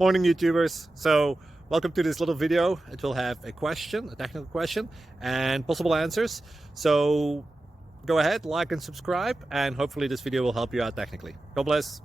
Morning YouTubers. So welcome to this little video. It will have a question, a technical question, and possible answers. So go ahead, like and subscribe, and hopefully this video will help you out technically. God bless.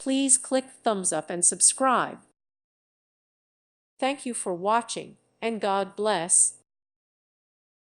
Please click thumbs up and subscribe. Thank you for watching, and God bless.